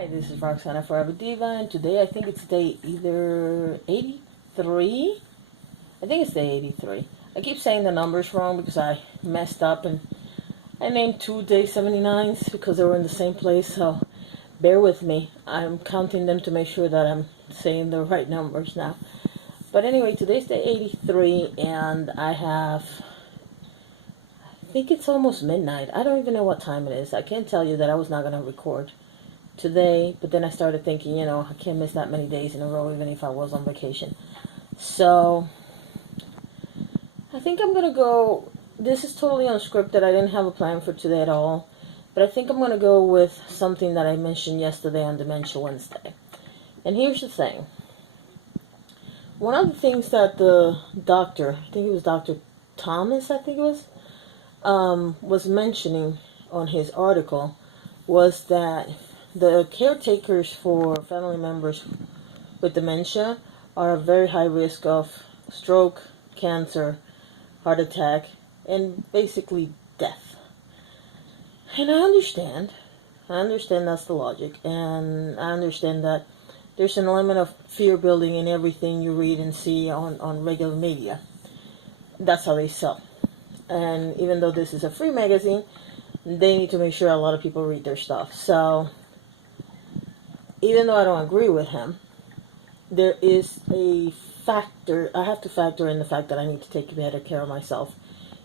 Hi, this is Roxana Forever Diva, and today I think it's day either 83. I think it's day 83. I keep saying the numbers wrong because I messed up and I named two day 79s because they were in the same place, so bear with me. I'm counting them to make sure that I'm saying the right numbers now. But anyway, today's day 83, and I think it's almost midnight. I don't even know what time it is. I can't tell you that I was not going to record today, but then I started thinking, I can't miss that many days in a row even if I was on vacation. So I think I'm gonna go. This is totally unscripted. I didn't have a plan for today at all, but I think I'm gonna go with something that I mentioned yesterday on Dementia Wednesday. And here's the thing. One of the things that the doctor, I think it was Dr. Thomas, was mentioning on his article was that the caretakers for family members with dementia are at very high risk of stroke, cancer, heart attack, and basically death. And I understand that's the logic, and I understand that there's an element of fear building in everything you read and see on regular media. That's how they sell. And even though this is a free magazine, they need to make sure a lot of people read their stuff. So even though I don't agree with him, there is a factor. I have to factor in the fact that I need to take better care of myself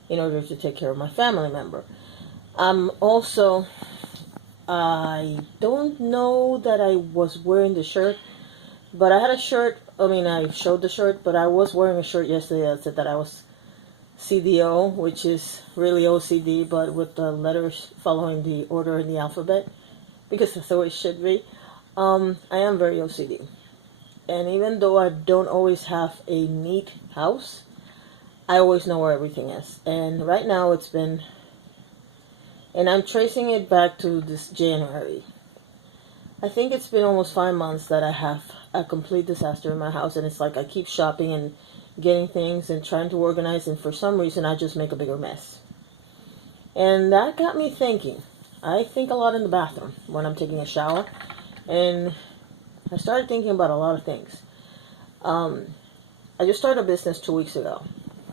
in order to take care of my family member. I don't know that I was wearing the shirt, but I had a shirt. I showed the shirt, but I was wearing a shirt yesterday that said that I was CDO, which is really OCD, but with the letters following the order in the alphabet, because that's the way it should be. I am very OCD. And even though I don't always have a neat house, I always know where everything is. And right now and I'm tracing it back to this January. I think it's been almost 5 months that I have a complete disaster in my house, and it's like I keep shopping and getting things and trying to organize, and for some reason I just make a bigger mess. And that got me thinking. I think a lot in the bathroom when I'm taking a shower, and I started thinking about a lot of things. I just started a business 2 weeks ago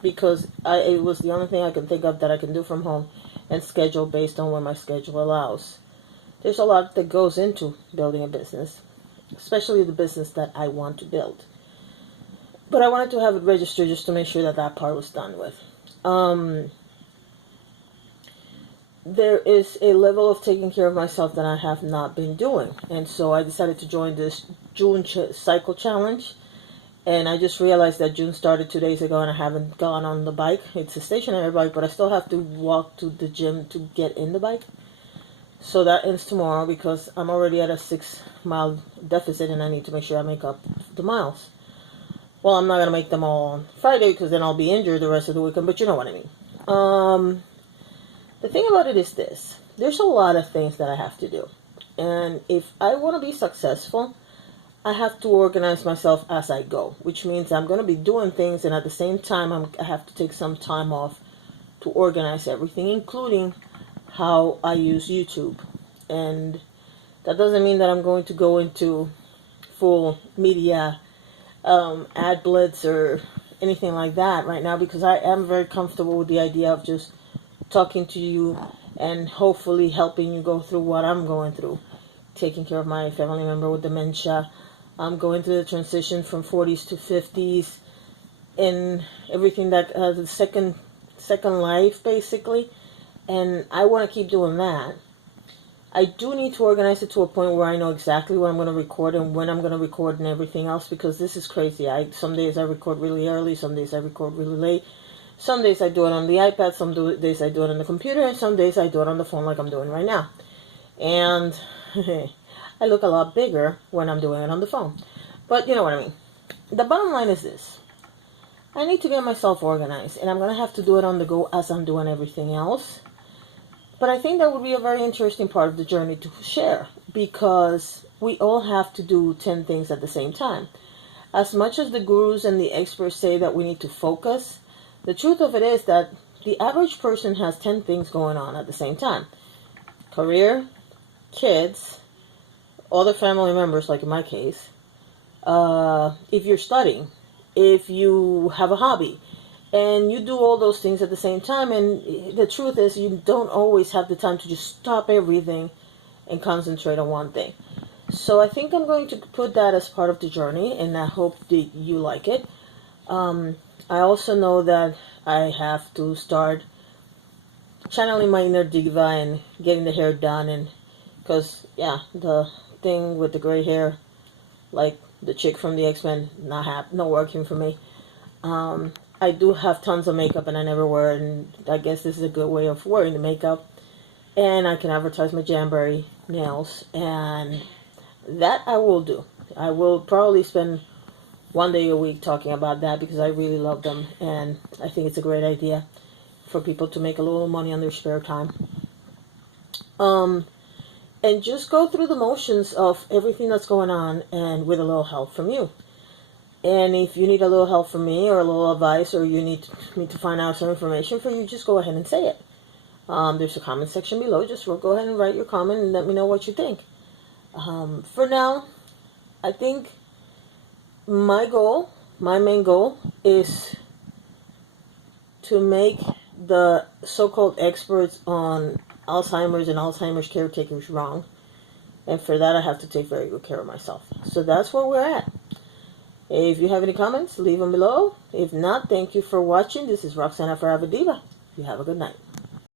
because it was the only thing I can think of that I can do from home and schedule based on when my schedule allows. There's a lot that goes into building a business, especially the business that I want to build. But I wanted to have it registered just to make sure that part was done with. There is a level of taking care of myself that I have not been doing. And so I decided to join this June cycle challenge. And I just realized that June started 2 days ago and I haven't gone on the bike. It's a stationary bike, but I still have to walk to the gym to get in the bike. So that ends tomorrow because I'm already at a 6-mile deficit and I need to make sure I make up the miles. Well, I'm not going to make them all on Friday because then I'll be injured the rest of the weekend, but you know what I mean. The thing about it is this. There's a lot of things that I have to do. And if I want to be successful, I have to organize myself as I go, which means I'm going to be doing things, and at the same time, I have to take some time off to organize everything, including how I use YouTube. And that doesn't mean that I'm going to go into full media ad blitz or anything like that right now, because I am very comfortable with the idea of just talking to you and hopefully helping you go through what I'm going through, taking care of my family member with dementia. I'm going through the transition from 40s to 50s and everything that has a second life, basically. And I want to keep doing that. I do need to organize it to a point where I know exactly what I'm going to record and when I'm going to record and everything else, because this is crazy. Some days I record really early, some days I record really late. Some days I do it on the iPad, some days I do it on the computer, and some days I do it on the phone like I'm doing right now. And I look a lot bigger when I'm doing it on the phone. But you know what I mean. The bottom line is this. I need to get myself organized, and I'm going to have to do it on the go as I'm doing everything else. But I think that would be a very interesting part of the journey to share, because we all have to do 10 things at the same time. As much as the gurus and the experts say that we need to focus, the truth of it is that the average person has 10 things going on at the same time. Career, kids, other family members, like in my case, if you're studying, if you have a hobby, and you do all those things at the same time. And the truth is, you don't always have the time to just stop everything and concentrate on one thing. So I think I'm going to put that as part of the journey, and I hope that you like it. I also know that I have to start channeling my inner diva and getting the hair done, and because the thing with the gray hair, like the chick from the X-Men, not working for me. I do have tons of makeup and I never wear it, and I guess this is a good way of wearing the makeup. And I can advertise my Jamberry nails, and that I will do. I will probably spend one day a week talking about that because I really love them, and I think it's a great idea for people to make a little money on their spare time. And just go through the motions of everything that's going on, and with a little help from you. And if you need a little help from me or a little advice, or you need me to find out some information for you, just go ahead and say it. There's a comment section below. Just go ahead and write your comment and let me know what you think. For now, I think my main goal, is to make the so-called experts on Alzheimer's and Alzheimer's caretakers wrong. And for that, I have to take very good care of myself. So that's where we're at. If you have any comments, leave them below. If not, thank you for watching. This is Roxana Forever Diva. You have a good night.